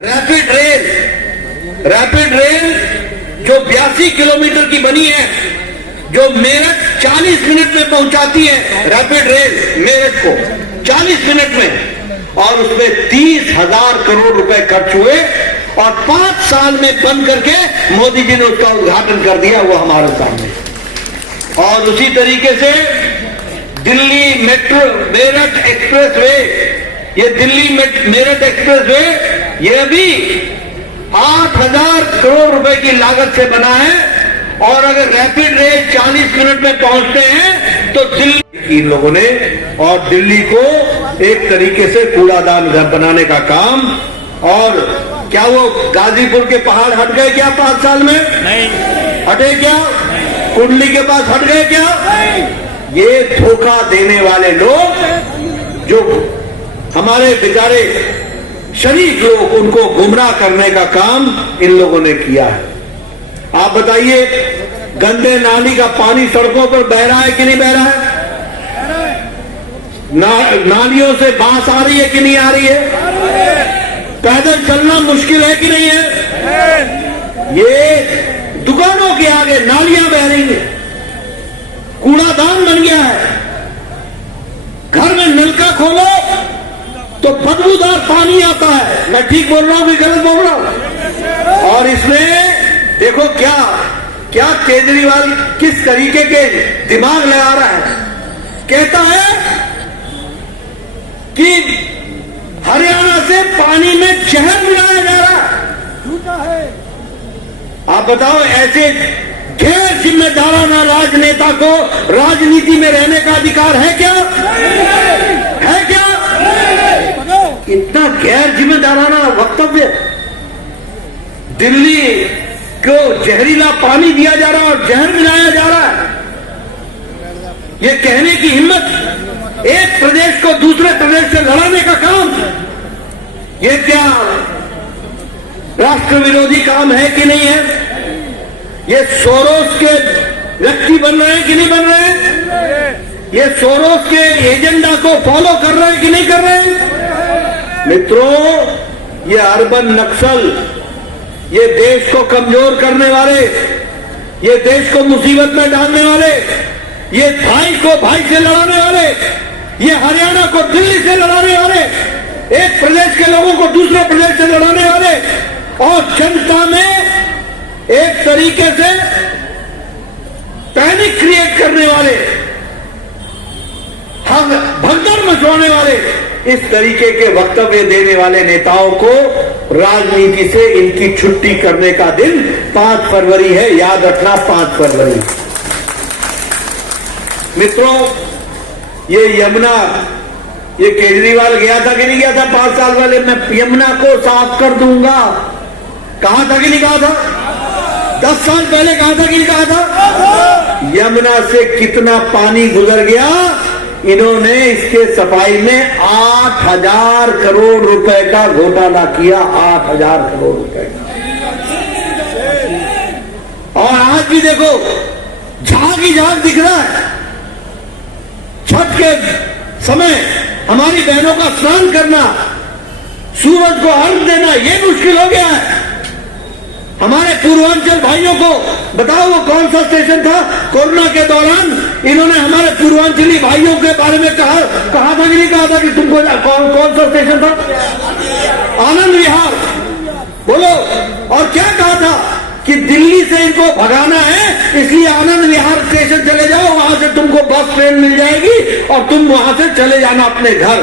Rapid rail जो 82 kilometre की बनी है, जो मेरठ 40 मिनट में पहुंचाती है, रैपिड रेल मेरठ को 40 मिनट में, और उसमें 30,000 करोड़ रुपए खर्च हुए और 5 साल में बंद करके मोदी जी ने उसका उद्घाटन कर दिया, वो हमारे सामने। और उसी तरीके से Delhi metro Meerut express way, ये दिल्ली मेरठ एक्सप्रेस वे, ये भी 8,000 करोड़ रुपए की लागत से बना है। और अगर रैपिड रेल 40 मिनट में पहुंचते हैं तो दिल्ली इन लोगों ने, और दिल्ली को एक तरीके से कूड़ादान बनाने का काम। और क्या वो गाजीपुर के पहाड़ हट गए क्या 5 साल में? नहीं। हटे क्या? कुंडली के पास हट गए क्या? नहीं। ये धोखा देने वाले लोग, जो हमारे बेचारे शरीफ लोग, उनको गुमराह करने का काम इन लोगों ने किया है। आप बताइए, गंदे नाली का पानी सड़कों पर बह रहा है कि नहीं बह रहा है? नालियों से बांस आ रही है कि नहीं आ रही है? पैदल चलना मुश्किल है कि नहीं है? ये दुकानों के आगे नालियां बह रही है, कूड़ादान बन गया है। घर में नलका खोलो तो बदबूदार पानी आता है। मैं ठीक बोल रहा हूं कि गलत बोल रहा हूं? और इसमें देखो क्या क्या केजरीवाल किस तरीके के दिमाग लगा रहा है। कहता है कि हरियाणा से पानी में शहद मिलाया जा रहा है। आप बताओ, ऐसे गैर जिम्मेदाराना राजनेता को राजनीति में रहने का अधिकार है क्या? है क्या? इतना गैर जिम्मेदाराना वक्तव्य। दिल्ली को जहरीला पानी दिया जा रहा है और जहर मिलाया जा रहा है। ये कहने की हिम्मत, एक प्रदेश को दूसरे प्रदेश से लड़ाने का काम, ये क्या राष्ट्र विरोधी काम है कि नहीं है? ये सोरोस के व्यक्ति बन रहे हैं कि नहीं बन रहे हैं? ये सोरोस के एजेंडा को फॉलो कर रहे हैं कि नहीं कर रहे हैं? मित्रों, ये अर्बन नक्सल, ये देश को कमजोर करने वाले, ये देश को मुसीबत में डालने वाले, ये भाई को भाई से लड़ाने वाले, ये हरियाणा को दिल्ली से लड़ाने वाले, एक प्रदेश के लोगों को दूसरे प्रदेश से लड़ाने वाले, और जनता में एक तरीके से पैनिक क्रिएट करने वाले, भगदड़ मचवाने वाले, इस तरीके के वक्तव्य देने वाले नेताओं को राजनीति से इनकी छुट्टी करने का दिन 5 फरवरी है। याद रखना, 5 फरवरी। मित्रों, ये यमुना, ये केजरीवाल गया था कि नहीं गया था 5 साल पहले? मैं यमुना को साफ कर दूंगा, कहा था कि नहीं कहा था? 10 साल पहले कहा था कि नहीं कहा था? यमुना से कितना पानी गुजर गया, इन्होंने इसके सफाई में 8,000 करोड़ रुपए का घोटाला किया। 8,000 करोड़ रुपए का। और आज भी देखो, झाग ही झाग दिख रहा है। छठ के समय हमारी बहनों का स्नान करना, सूरज को अर्घ देना, ये मुश्किल हो गया है। हमारे पूर्वांचल भाइयों को बताओ, वो कौन सा स्टेशन था कोरोना के दौरान? इन्होंने हमारे पूर्वांचली भाइयों के बारे में कहा था कि नहीं कहा था कि तुमको कौन सा स्टेशन था? आनंद विहार। बोलो, और क्या कहा था कि दिल्ली से इनको भगाना है, इसलिए आनंद विहार स्टेशन चले जाओ, वहां से तुमको बस ट्रेन मिल जाएगी और तुम वहां से चले जाना अपने घर।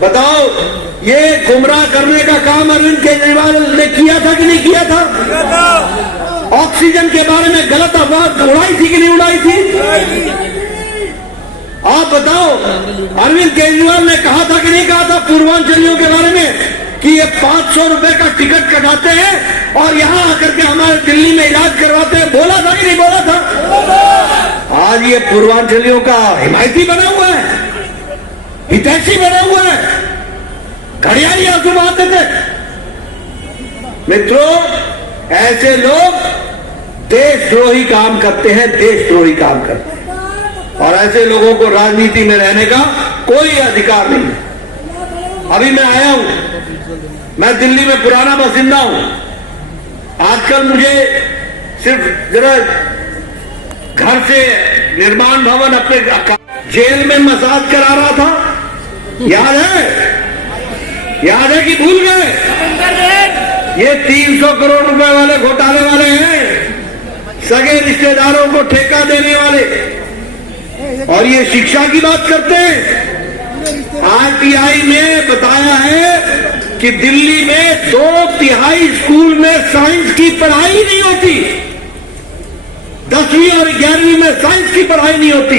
बताओ, ये गुमराह करने का काम अरविंद केजरीवाल ने किया था कि नहीं किया था? ऑक्सीजन के बारे में गलत अफवाह उड़ाई थी कि नहीं उड़ाई थी? आप बताओ, अरविंद केजरीवाल ने कहा था कि नहीं कहा था पूर्वांचलियों के बारे में कि ये 500 रुपए का टिकट कटाते हैं और यहां आकर के हमारे दिल्ली में इलाज करवाते हैं? बोला था कि नहीं बोला था? आज ये पूर्वांचलियों का हिमायती बना हुआ है, हितैषी बना हुआ है, घड़ियाली आंसू बहाते थे। मित्रों, ऐसे लोग देशद्रोही काम करते हैं, देशद्रोही काम करते हैं, और ऐसे लोगों को राजनीति में रहने का कोई अधिकार नहीं है। अभी मैं आया हूं मैं दिल्ली में पुराना बासिंदा हूं। आजकल मुझे सिर्फ जरा घर से निर्माण भवन अपने जेल में मसाज करा रहा था, याद है कि भूल गए? ये 300 करोड़ रुपए वाले घोटाले वाले हैं, सगे रिश्तेदारों को ठेका देने वाले, और ये शिक्षा की बात करते हैं। आरटीआई ने बताया है कि दिल्ली में 2/3 स्कूल में साइंस की पढ़ाई नहीं होती। 10वीं और 11वीं में साइंस की पढ़ाई नहीं होती।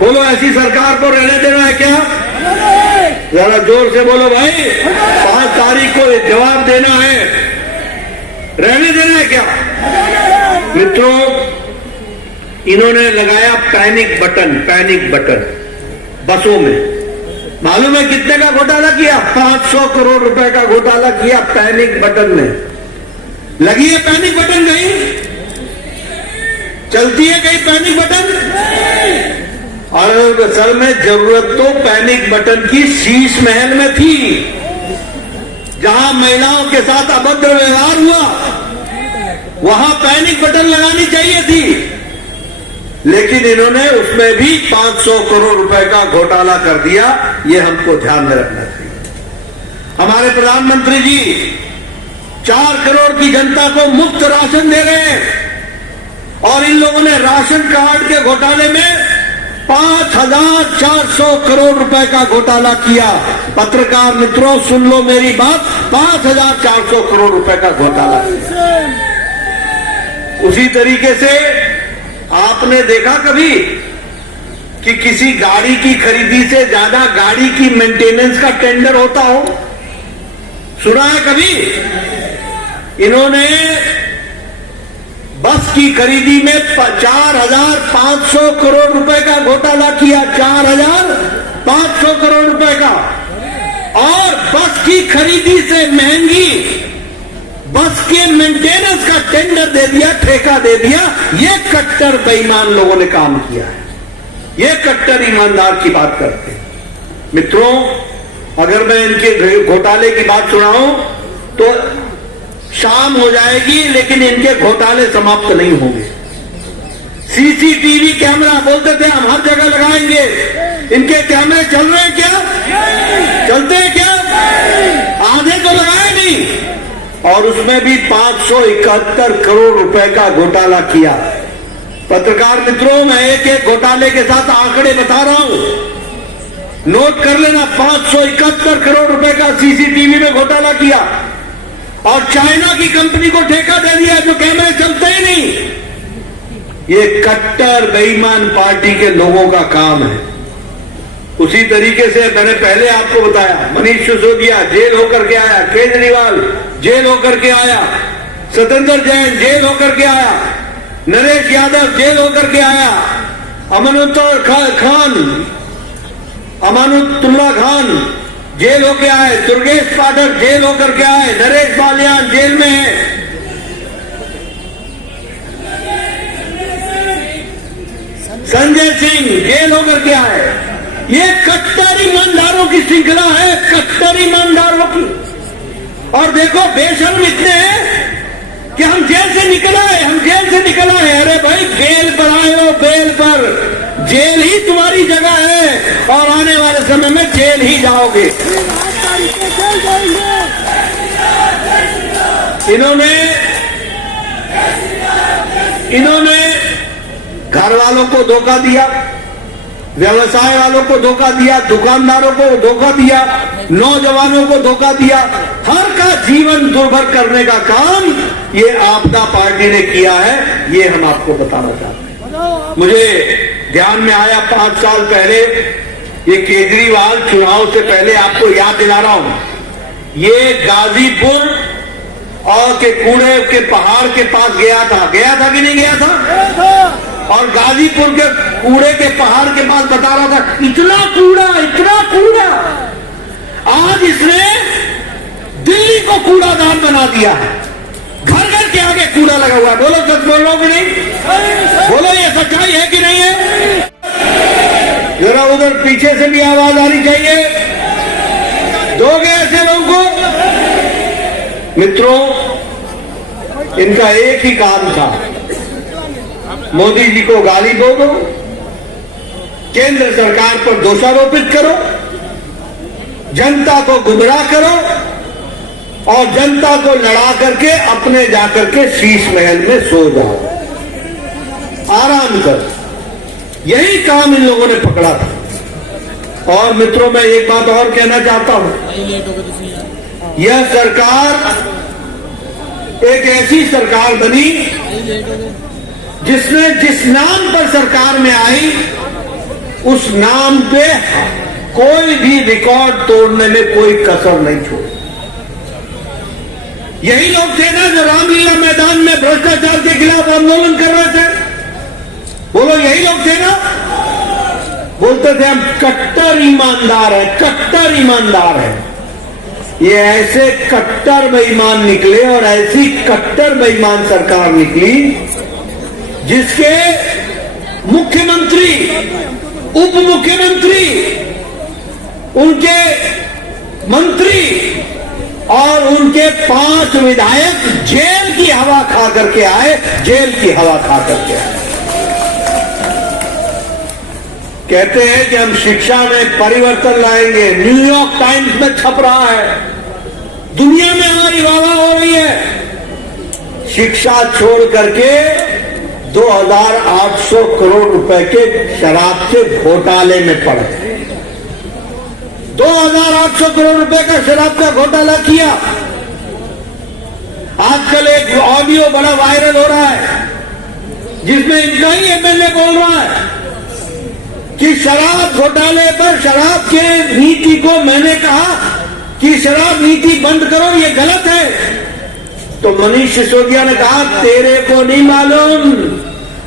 बोलो, ऐसी सरकार को रहने देना है क्या? जरा जोर से बोलो भाई, 5 तारीख को जवाब देना है, रहने देना है क्या? मित्रों, इन्होंने लगाया पैनिक बटन बसों में। मालूम है कितने का घोटाला किया? 500 करोड़ रुपए का घोटाला किया पैनिक बटन में। लगी है पैनिक बटन? कहीं चलती है कहीं पैनिक बटन? और सर में जरूरत तो पैनिक बटन की शीश महल में थी, जहां महिलाओं के साथ अभद्र व्यवहार हुआ, वहां पैनिक बटन लगानी चाहिए थी। लेकिन इन्होंने उसमें भी 500 करोड़ रुपए का घोटाला कर दिया। ये हमको ध्यान में रखना चाहिए। हमारे प्रधानमंत्री जी 4 करोड़ की जनता को मुफ्त राशन दे रहे हैं, और इन लोगों ने राशन कार्ड के घोटाले में 5,400 करोड़ रुपए का घोटाला किया। पत्रकार मित्रों, सुन लो मेरी बात, 5,400 करोड़ रुपए का घोटाला। उसी तरीके से आपने देखा कभी कि किसी गाड़ी की खरीदी से ज्यादा गाड़ी की मेंटेनेंस का टेंडर होता हो? सुना है कभी? इन्होंने बस की खरीदी में 4,500 करोड़ रुपए का घोटाला किया। 4,500 करोड़ रुपए का। और बस की खरीदी से महंगी बस के मेंटेनेंस का टेंडर दे दिया, ठेका दे दिया। ये कट्टर बेईमान लोगों ने काम किया है। ये कट्टर ईमानदार की बात करते हैं। मित्रों, अगर मैं इनके घोटाले की बात सुनाऊं तो शाम हो जाएगी, लेकिन इनके घोटाले समाप्त नहीं होंगे। सीसीटीवी कैमरा बोलते थे हम हर जगह लगाएंगे। इनके कैमरे चल रहे हैं क्या? चलते हैं क्या? आधे तो लगाए नहीं, और उसमें भी 571 करोड़ रुपए का घोटाला किया। पत्रकार मित्रों, मैं एक घोटाले के साथ आंकड़े बता रहा हूं, नोट कर लेना। 571 करोड़ रुपए का सीसीटीवी में घोटाला किया, और चाइना की कंपनी को ठेका दे दिया जो कैमरे चलते ही नहीं। ये कट्टर बेईमान पार्टी के लोगों का काम है। उसी तरीके से मैंने पहले आपको बताया, मनीष सिसोदिया जेल होकर के आया, केजरीवाल जेल होकर के आया, सत्येंद्र जैन जेल होकर के आया, नरेश यादव जेल होकर के आया, अमानुतुल्लाह खान जेल होकर आए, दुर्गेश पाठक जेल होकर के आए, नरेश बालियान जेल में है। संजय सिंह जेल होकर के आए। ये कट्टर ईमानदारों की श्रृंखला है, कट्टर ईमानदारों की। और देखो, बेशर्म इतने हैं कि हम जेल से निकल आए, अरे भाई बेल पर आए हो, बेल पर। जेल ही तुम्हारी जगह है, और आने वाले समय में जेल ही जाओगे। इन्होंने घर वालों को धोखा दिया, व्यवसाय वालों को धोखा दिया, दुकानदारों को धोखा दिया, नौजवानों को धोखा दिया। हर का जीवन दुर्भर करने का काम ये आपदा पार्टी ने किया है। ये हम आपको बताना चाहते हैं। मुझे ध्यान में आया 5 साल पहले, ये केजरीवाल चुनाव से पहले, आपको याद दिला रहा हूं, ये गाजीपुर और के कूड़े के पहाड़ के पास गया था कि नहीं गया था? और गाजीपुर के कूड़े के पहाड़ के पास बता रहा था, इतना कूड़ा। आज इसने दिल्ली को कूड़ादान बना दिया है। घर घर के आगे कूड़ा लगा हुआ है। बोलो, सच बोल रहा हूं कि नहीं? बोलो, ये सच्चाई है कि नहीं है? जरा उधर पीछे से भी आवाज आनी चाहिए। दोगे ऐसे लोगों को? मित्रों, इनका एक ही काम था, मोदी जी को गाली दो, केंद्र सरकार पर दोषारोपित करो, जनता को गुमराह करो और जनता को लड़ा करके अपने जाकर के शीश महल में सो जाओ, आराम कर। यही काम इन लोगों ने पकड़ा था। और मित्रों, मैं एक बात और कहना चाहता हूं, यह सरकार एक ऐसी सरकार बनी जिसने जिस नाम पर सरकार में आई उस नाम पे कोई भी रिकॉर्ड तोड़ने में कोई कसर नहीं छोड़ी। यही लोग थे ना जो रामलीला मैदान में भ्रष्टाचार के खिलाफ आंदोलन कर रहे थे, बोलो यही लोग थे ना? बोलते थे हम कट्टर ईमानदार हैं, कट्टर ईमानदार हैं। ये ऐसे कट्टर बेईमान निकले और ऐसी कट्टर बेईमान सरकार निकली जिसके मुख्यमंत्री, उप मुख्यमंत्री, उनके मंत्री और उनके 5 विधायक जेल की हवा खा करके आए, जेल की हवा खा करके आए। कहते हैं कि हम शिक्षा में परिवर्तन लाएंगे, न्यूयॉर्क टाइम्स में छप रहा है, दुनिया में हमारी वाह हो रही है। शिक्षा छोड़ करके 2800 करोड़ रुपए के शराब के घोटाले में पड़ गए। 2800 करोड़ रुपए का शराब का घोटाला किया। आजकल एक ऑडियो बड़ा वायरल हो रहा है जिसमें इनका ही एमएलए बोल रहा है कि शराब घोटाले पर शराब के नीति को मैंने कहा कि शराब नीति बंद करो, ये गलत है। तो मनीष सिसोदिया ने कहा तेरे को नहीं मालूम,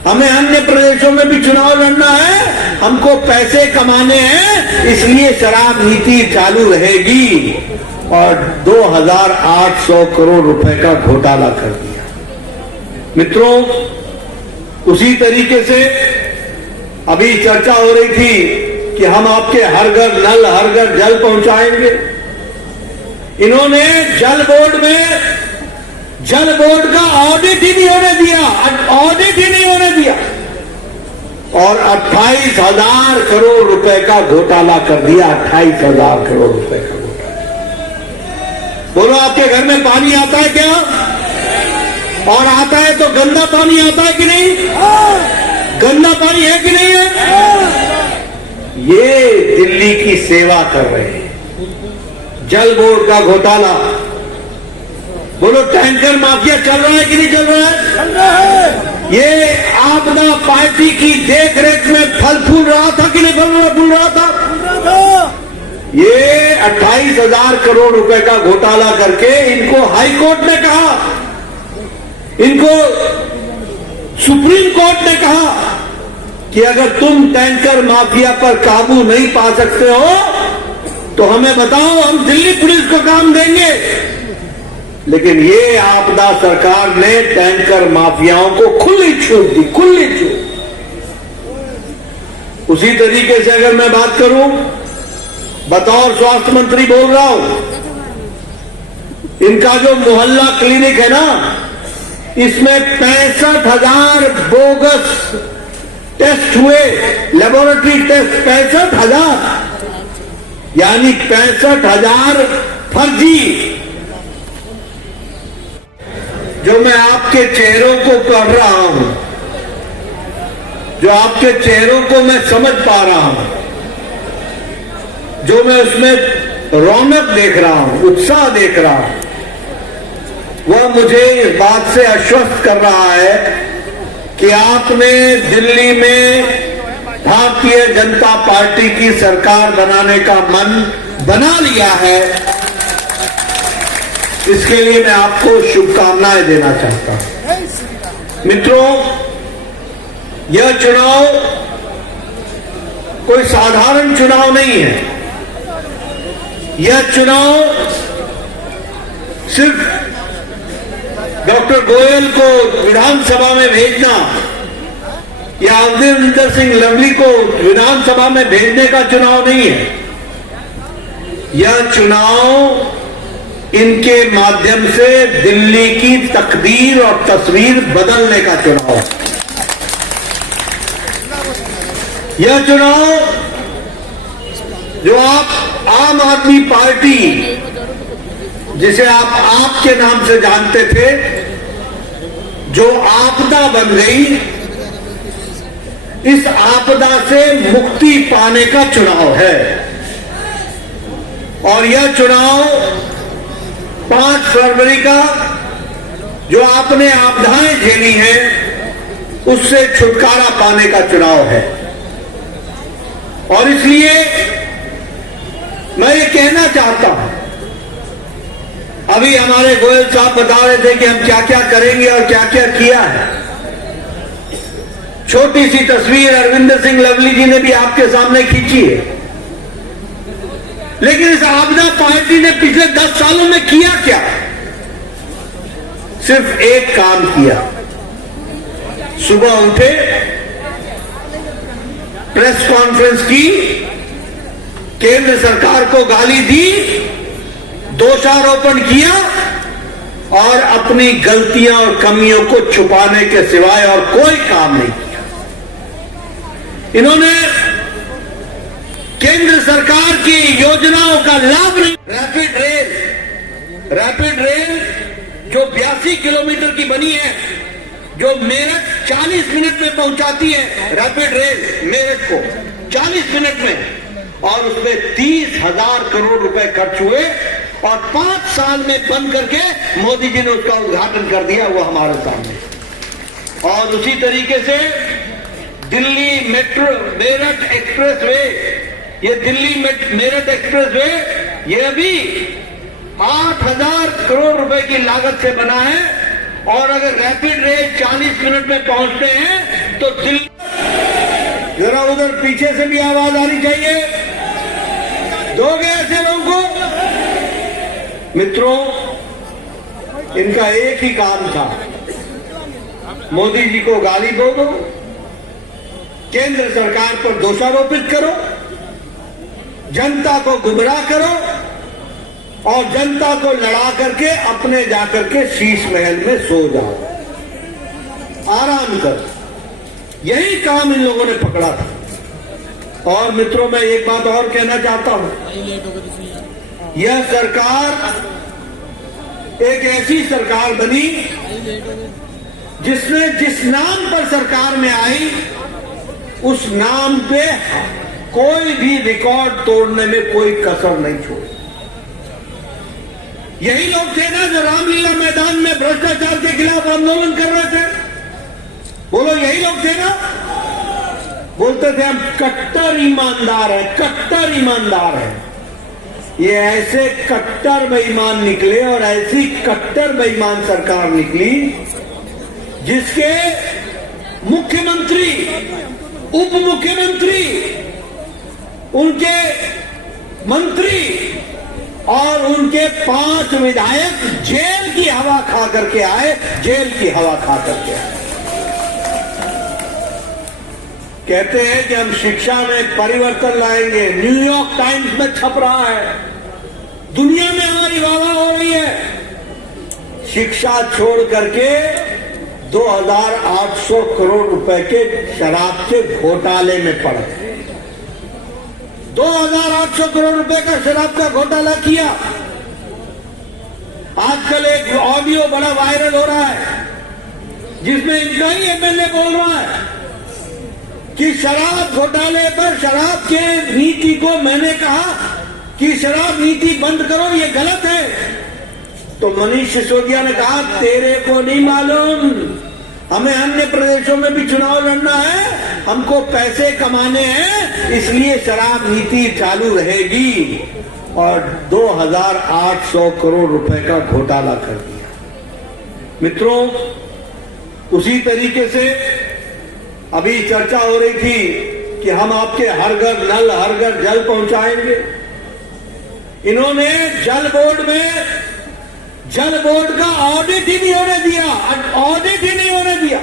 हमें अन्य प्रदेशों में भी चुनाव लड़ना है, हमको पैसे कमाने हैं, इसलिए शराब नीति चालू रहेगी। और 2800 करोड़ रुपए का घोटाला कर दिया। मित्रों, उसी तरीके से अभी चर्चा हो रही थी कि हम आपके हर घर नल, हर घर जल पहुंचाएंगे। इन्होंने जल बोर्ड का ऑडिट ही नहीं होने दिया, ऑडिट ही नहीं होने दिया और 28,000 करोड़ रुपए का घोटाला कर दिया। 28,000 करोड़ रुपए का घोटाला। बोलो आपके घर में पानी आता है क्या? और आता है तो गंदा पानी आता है कि नहीं? गंदा पानी है कि नहीं है? ये दिल्ली की सेवा कर रहे हैं। जल बोर्ड का घोटाला, बोलो टैंकर माफिया चल रहा है कि नहीं चल रहा है? चल रहा है। ये आपदा पार्टी की देखरेख में फल फूल रहा था कि नहीं फूल रहा था? ये 28,000 करोड़ रुपए का घोटाला करके इनको हाई कोर्ट ने कहा, इनको सुप्रीम कोर्ट ने कहा कि अगर तुम टैंकर माफिया पर काबू नहीं पा सकते हो तो हमें बताओ, हम दिल्ली पुलिस को काम देंगे। लेकिन ये आपदा सरकार ने टैंकर माफियाओं को खुली छूट दी, खुली छूट। उसी तरीके से अगर मैं बात करूं, बतौर स्वास्थ्य मंत्री बोल रहा हूं, इनका जो मोहल्ला क्लिनिक है ना, इसमें 65,000 बोगस टेस्ट हुए, लेबोरेटरी टेस्ट 65,000, यानी 65,000 फर्जी। जो मैं आपके चेहरों को पढ़ रहा हूं, जो आपके चेहरों को मैं समझ पा रहा हूं, जो मैं उसमें रौनक देख रहा हूं, उत्साह देख रहा हूं, वह मुझे इस बात से आश्वस्त कर रहा है कि आपने दिल्ली में भारतीय जनता पार्टी की सरकार बनाने का मन बना लिया है। इसके लिए मैं आपको शुभकामनाएं देना चाहता हूं। मित्रों, यह चुनाव कोई साधारण चुनाव नहीं है। यह चुनाव सिर्फ डॉक्टर गोयल को विधानसभा में भेजना या अमरिंदर सिंह लवली को विधानसभा में भेजने का चुनाव नहीं है। यह चुनाव इनके माध्यम से दिल्ली की तकदीर और तस्वीर बदलने का चुनाव है। यह चुनाव जो आप आम आदमी पार्टी, जिसे आप के नाम से जानते थे, जो आपदा बन गई, इस आपदा से मुक्ति पाने का चुनाव है। और यह चुनाव 5 फरवरी का जो आपने आपदाएं झेली हैं, उससे छुटकारा पाने का चुनाव है। और इसलिए मैं ये कहना चाहता हूं, अभी हमारे गोयल साहब बता रहे थे कि हम क्या क्या करेंगे और क्या क्या किया है। छोटी सी तस्वीर अरविंदर सिंह लवली जी ने भी आपके सामने खींची है। लेकिन इस आपदा पार्टी ने पिछले 10 सालों में किया क्या? सिर्फ एक काम किया। सुबह उठे, प्रेस कॉन्फ्रेंस की, केंद्र सरकार को गाली दी, दोषारोपण किया और अपनी गलतियां और कमियों को छुपाने के सिवाय और कोई काम नहीं किया। इन्होंने केंद्र सरकार की योजनाओं का लाभ नहीं। रैपिड रेल जो 82 किलोमीटर की बनी है, जो मेरठ 40 मिनट में पहुंचाती है, रैपिड रेल मेरठ को 40 मिनट में, और उसमें 30,000 करोड़ रुपए खर्च हुए और 5 साल में बंद करके मोदी जी ने उसका उद्घाटन कर दिया, वो हमारे सामने। और उसी तरीके से Delhi metro Meerut express way, ये दिल्ली मेरठ एक्सप्रेस वे, ये अभी 8,000 करोड़ रुपए की लागत से बना है। और अगर रैपिड रेल 40 मिनट में पहुंचते हैं तो दिल्ली, जरा उधर पीछे से भी आवाज आनी चाहिए, दोगे ऐसे लोगों को? मित्रों, इनका एक ही काम था, मोदी जी को गाली दो, केंद्र सरकार पर दोषारोपित करो, जनता को गुमराह करो और जनता को लड़ा करके अपने जाकर के शीश महल में सो जाओ, आराम करो। यही काम इन लोगों ने पकड़ा था। और मित्रों, मैं एक बात और कहना चाहता हूं, यह सरकार एक ऐसी सरकार बनी जिसने जिस नाम पर सरकार में आई, उस नाम पे कोई भी रिकॉर्ड तोड़ने में कोई कसर नहीं छोड़ी। यही लोग थे ना जो रामलीला मैदान में भ्रष्टाचार के खिलाफ आंदोलन कर रहे थे? बोलो, यही लोग थे ना? बोलते थे हम कट्टर ईमानदार हैं, कट्टर ईमानदार हैं। ये ऐसे कट्टर बेईमान निकले और ऐसी कट्टर बेईमान सरकार निकली जिसके मुख्यमंत्री, उप मुख्यमंत्री, उनके मंत्री और उनके 5 विधायक जेल की हवा खा करके आए, जेल की हवा खा करके आए। कहते हैं कि हम शिक्षा में परिवर्तन लाएंगे, न्यूयॉर्क टाइम्स में छप रहा है, दुनिया में हमारी वाह हो रही है। शिक्षा छोड़ करके 2,800 करोड़ रुपए के शराब के घोटाले में पड़ गए। 2,800 करोड़ रुपए का शराब का घोटाला किया। आजकल एक ऑडियो बड़ा वायरल हो रहा है जिसमें इनका ही एमएलए बोल रहा है कि शराब घोटाले पर शराब के नीति को मैंने कहा कि शराब नीति बंद करो, ये गलत है। तो मनीष सिसोदिया ने कहा, तेरे को नहीं मालूम, हमें अन्य प्रदेशों में भी चुनाव लड़ना है, हमको पैसे कमाने हैं, इसलिए शराब नीति चालू रहेगी। और 2,800 करोड़ रुपए का घोटाला कर दिया। मित्रों, उसी तरीके से अभी चर्चा हो रही थी कि हम आपके हर घर नल, हर घर जल पहुंचाएंगे। इन्होंने जल बोर्ड का ऑडिट ही नहीं होने दिया, ऑडिट ही नहीं होने दिया,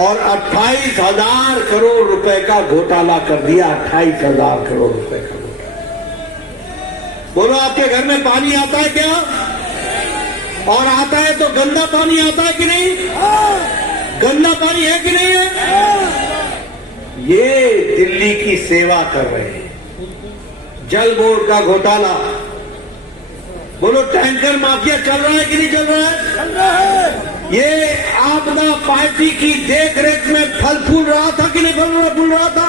और 28,000 करोड़ रुपए का घोटाला कर दिया। 28,000 करोड़ रुपए का घोटाला। बोलो, आपके घर में पानी आता है क्या? और आता है तो गंदा पानी आता है कि नहीं? गंदा पानी है कि नहीं है? ये दिल्ली की सेवा कर रहे हैं। जल बोर्ड का घोटाला, बोलो टैंकर माफिया चल रहा है कि नहीं चल रहा है? चल रहा है। ये आपदा पार्टी की देखरेख में फल फूल रहा था कि नहीं फूल रहा था?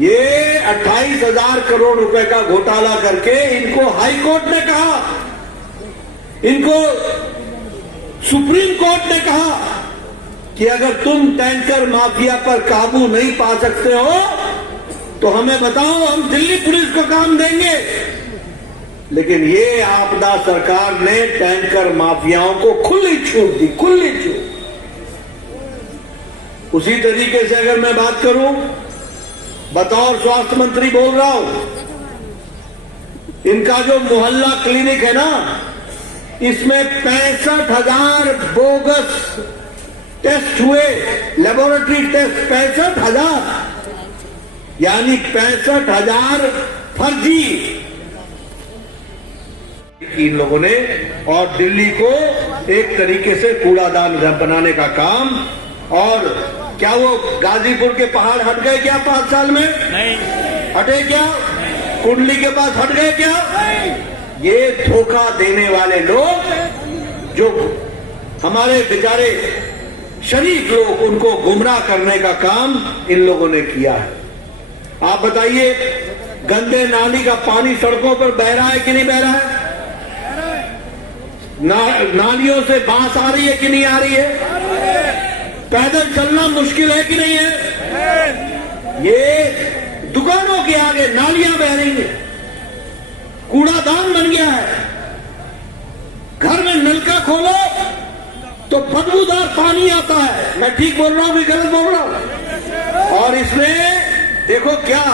ये 28,000 करोड़ रुपए का घोटाला करके इनको हाई कोर्ट ने कहा, इनको सुप्रीम कोर्ट ने कहा कि अगर तुम टैंकर माफिया पर काबू नहीं पा सकते हो तो हमें बताओ, हम दिल्ली पुलिस को काम देंगे। लेकिन ये आपदा सरकार ने टैंकर माफियाओं को खुली छूट दी, खुली छूट। उसी तरीके से अगर मैं बात करूं, बतौर स्वास्थ्य मंत्री बोल रहा हूं, इनका जो मोहल्ला क्लिनिक है ना, इसमें 65,000 बोगस टेस्ट हुए, लेबोरेटरी टेस्ट 65,000, यानी 65,000 फर्जी इन लोगों ने, और दिल्ली को एक तरीके से कूड़ादान बनाने का काम। और क्या वो गाजीपुर के पहाड़ हट गए क्या 5 साल में? नहीं। हटे क्या? कुंडली के पास हट गए क्या? नहीं। ये धोखा देने वाले लोग, जो हमारे बेचारे शरीफ लोग, उनको गुमराह करने का काम इन लोगों ने किया है। आप बताइए, गंदे नाली का पानी सड़कों पर बह रहा है कि नहीं बह रहा है? नालियों से बांस आ रही है कि नहीं आ रही है? पैदल चलना मुश्किल है कि नहीं है? ये दुकानों के आगे नालियां बह रही है, कूड़ादान बन गया है। घर में नलका खोलो तो बदबूदार पानी आता है। मैं ठीक बोल रहा हूं कि गलत बोल रहा हूं? और इसमें देखो क्या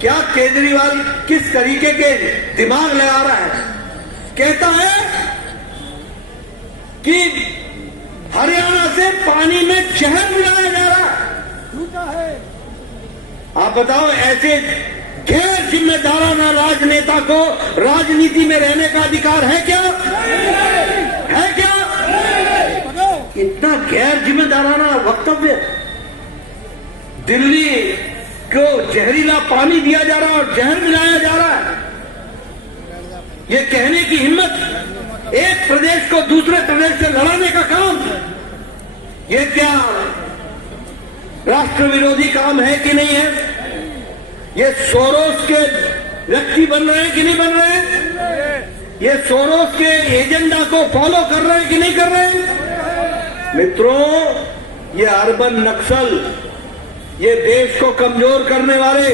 क्या केजरीवाल किस तरीके के दिमाग लगा रहा है। कहता है कि हरियाणा से पानी में शहद मिलाया जा रहा है। आप बताओ, ऐसे गैर जिम्मेदाराना राजनेता को राजनीति में रहने का अधिकार है क्या? है क्या? इतना गैर जिम्मेदाराना वक्तव्य। दिल्ली को जहरीला पानी दिया जा रहा है और जहर मिलाया जा रहा है। ये कहने की हिम्मत, एक प्रदेश को दूसरे प्रदेश से लड़ाने का काम, ये क्या राष्ट्र विरोधी काम है कि नहीं है? ये सोरोस के व्यक्ति बन रहे हैं कि नहीं बन रहे हैं? ये सोरोस के एजेंडा को फॉलो कर रहे हैं कि नहीं कर रहे हैं? मित्रों, ये अर्बन नक्सल, ये देश को कमजोर करने वाले,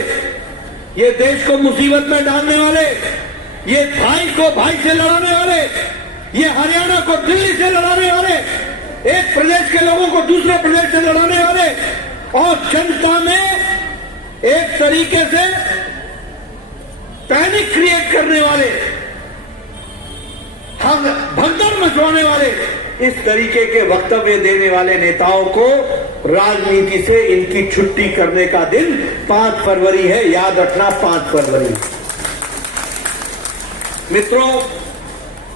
ये देश को मुसीबत में डालने वाले, ये भाई को भाई से लड़ाने वाले, ये हरियाणा को दिल्ली से लड़ाने वाले, एक प्रदेश के लोगों को दूसरे प्रदेश से लड़ाने वाले, और जनता में एक तरीके से पैनिक क्रिएट करने वाले, भगदड़ मचवाने वाले, इस तरीके के वक्तव्य देने वाले नेताओं को राजनीति से इनकी छुट्टी करने का दिन 5 फरवरी है। याद रखना, 5 फरवरी। मित्रों,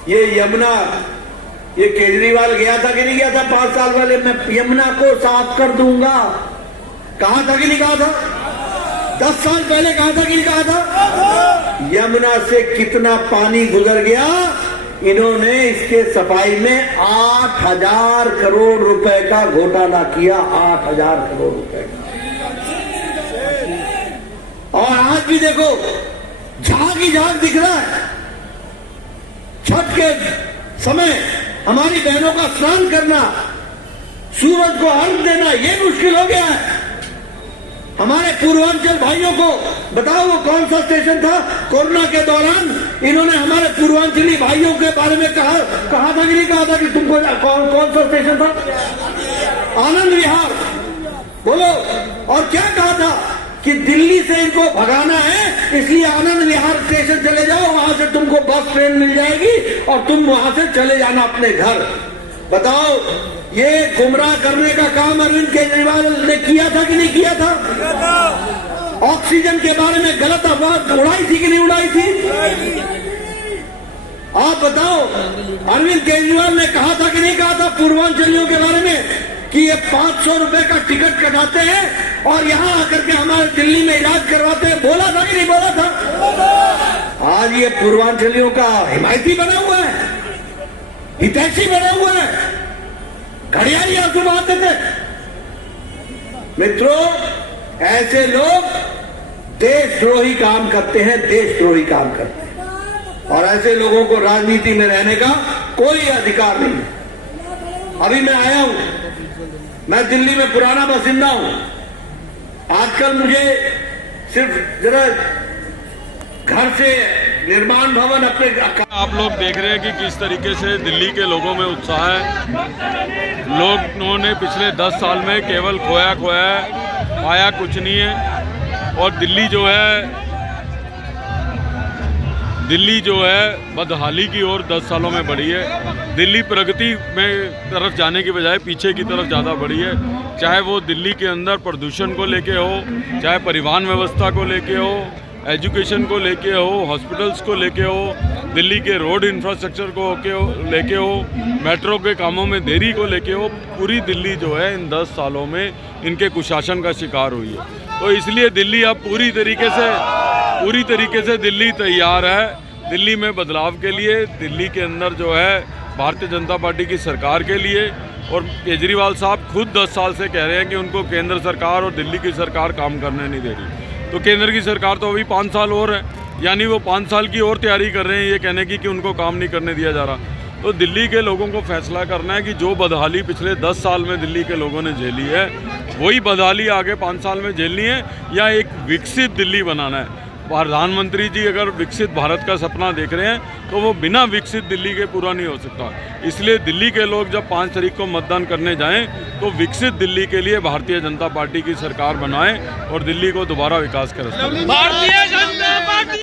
ये यमुना, ये केजरीवाल गया था कि नहीं गया था 5 साल पहले, मैं यमुना को साफ कर दूंगा, कहा था कि नहीं कहा था? 10 साल पहले कहा था कि नहीं कहा था? यमुना से कितना पानी गुजर गया, इन्होंने इसके सफाई में 8,000 करोड़ रुपए का घोटाला किया। 8,000 करोड़ रुपए का। और आज भी देखो, झाग ही झाग दिख रहा है। छठ के समय हमारी बहनों का स्नान करना, सूरज को अर्घ देना, ये मुश्किल हो गया है। हमारे पूर्वांचल भाइयों को बताओ, वो कौन सा स्टेशन था कोरोना के दौरान? इन्होंने हमारे पूर्वांचली भाइयों के बारे में कहा था कि नहीं कहा था कि तुमको कौन सा स्टेशन था? आनंद विहार। बोलो, और क्या कहा था कि दिल्ली से इनको भगाना है, इसलिए आनंद विहार स्टेशन चले जाओ, वहां से तुमको बस ट्रेन मिल जाएगी और तुम वहां से चले जाना अपने घर। बताओ, ये गुमराह करने का काम अरविंद केजरीवाल ने किया था कि नहीं किया था? ऑक्सीजन के बारे में गलत अफवाह उड़ाई थी कि नहीं उड़ाई थी? आप बताओ, अरविंद केजरीवाल ने कहा था कि नहीं कहा था पूर्वांचलियों के बारे में कि ये 500 रुपए का टिकट कटाते हैं और यहां आकर के हमारे दिल्ली में इलाज करवाते हैं? बोला था कि नहीं बोला था? आज ये पूर्वांचलियों का हिमायती बना हुआ है, हितैषी बना हुआ है, घड़ियाली आंसू बहाते थे। मित्रों, ऐसे लोग देशद्रोही काम करते हैं, देशद्रोही काम करते हैं, और ऐसे लोगों को राजनीति में रहने का कोई अधिकार नहीं है। अभी मैं आया हूं, मैं दिल्ली में पुराना बासिंदा हूं। आजकल मुझे सिर्फ जरा घर से निर्माण भवन अपने आप लोग देख रहे हैं कि किस तरीके से दिल्ली के लोगों में उत्साह है। लोगों ने पिछले 10 साल में केवल खोया है, पाया कुछ नहीं है। और दिल्ली जो है बदहाली की ओर 10 सालों में बढ़ी है। दिल्ली प्रगति में तरफ जाने की बजाय पीछे की तरफ ज़्यादा बढ़ी है। चाहे वो दिल्ली के अंदर प्रदूषण को लेके हो, चाहे परिवहन व्यवस्था को लेके हो, एजुकेशन को लेके हो, हॉस्पिटल्स को लेके हो, दिल्ली के रोड इंफ्रास्ट्रक्चर को लेके हो, मेट्रो के कामों में देरी को लेके हो। पूरी दिल्ली जो है इन 10 सालों में इनके कुशासन का शिकार हुई है। तो इसलिए दिल्ली अब पूरी तरीके से दिल्ली तैयार है दिल्ली में बदलाव के लिए, दिल्ली के अंदर जो है भारतीय जनता पार्टी की सरकार के लिए। और केजरीवाल साहब खुद 10 साल से कह रहे हैं कि उनको केंद्र सरकार और दिल्ली की सरकार काम करने नहीं दे रही। तो केंद्र की सरकार तो अभी 5 साल और है, यानी वो 5 साल की और तैयारी कर रहे हैं ये कहने की कि उनको काम नहीं करने दिया जा रहा। तो दिल्ली के लोगों को फैसला करना है कि जो बदहाली पिछले 10 साल में दिल्ली के लोगों ने झेली है, वही बदहाली आगे 5 साल में झेलनी है या एक विकसित दिल्ली बनाना है। प्रधानमंत्री जी अगर विकसित भारत का सपना देख रहे हैं तो वो बिना विकसित दिल्ली के पूरा नहीं हो सकता। इसलिए दिल्ली के लोग जब 5 तारीख को मतदान करने जाएं तो विकसित दिल्ली के लिए भारतीय जनता पार्टी की सरकार बनाएं और दिल्ली को दोबारा विकास करें। भारतीय जनता पार्टी।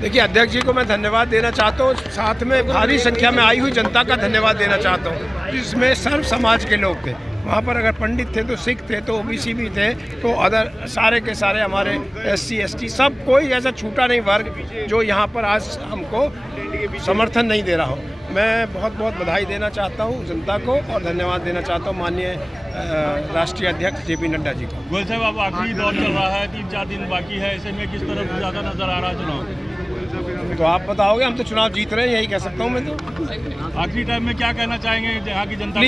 देखिए, अध्यक्ष जी को मैं धन्यवाद देना चाहता हूँ, साथ में भारी संख्या में आई हुई जनता का धन्यवाद देना चाहता हूँ, जिसमें सर्व समाज के लोग थे। वहाँ पर अगर पंडित थे तो सिख थे, तो ओबीसी भी थे, तो अदर सारे के सारे हमारे SC ST सब कोई ऐसा छूटा नहीं वर्ग जो यहाँ पर आज हमको समर्थन नहीं दे रहा हो। मैं बहुत बहुत बधाई देना चाहता हूँ जनता को और धन्यवाद देना चाहता हूँ माननीय राष्ट्रीय अध्यक्ष JP नड्डा जी को। गोयल साहब, अब आखिरी दौर चल रहा है, 3-4 दिन बाकी है, ऐसे में किस तरफ ज़्यादा नजर आ रहा है चुनाव? तो आप बताओगे, हम तो चुनाव जीत रहे हैं, यही कह सकता हूँ मैं। तो आखिरी टाइम में क्या कहना चाहेंगे यहाँ की जनता?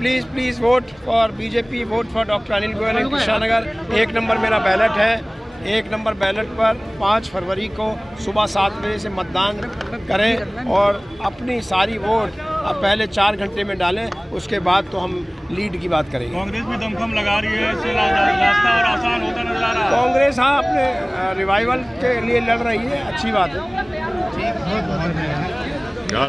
Please vote for BJP, vote for doctor Anil Goyal in Krishnanagar. 1 number मेरा बैलेट है। 1 नंबर बैलेट पर 5 फरवरी को सुबह 7 बजे से मतदान करें और अपनी सारी वोट अब पहले 4 घंटे में डालें, उसके बाद तो हम लीड की बात करेंगे। कांग्रेस भी दमखम लगा रही है, इससे रास्ता और आसान होता नजर आ रहा है। कांग्रेस अपने रिवाइवल के लिए लड़ रही है, अच्छी बात है।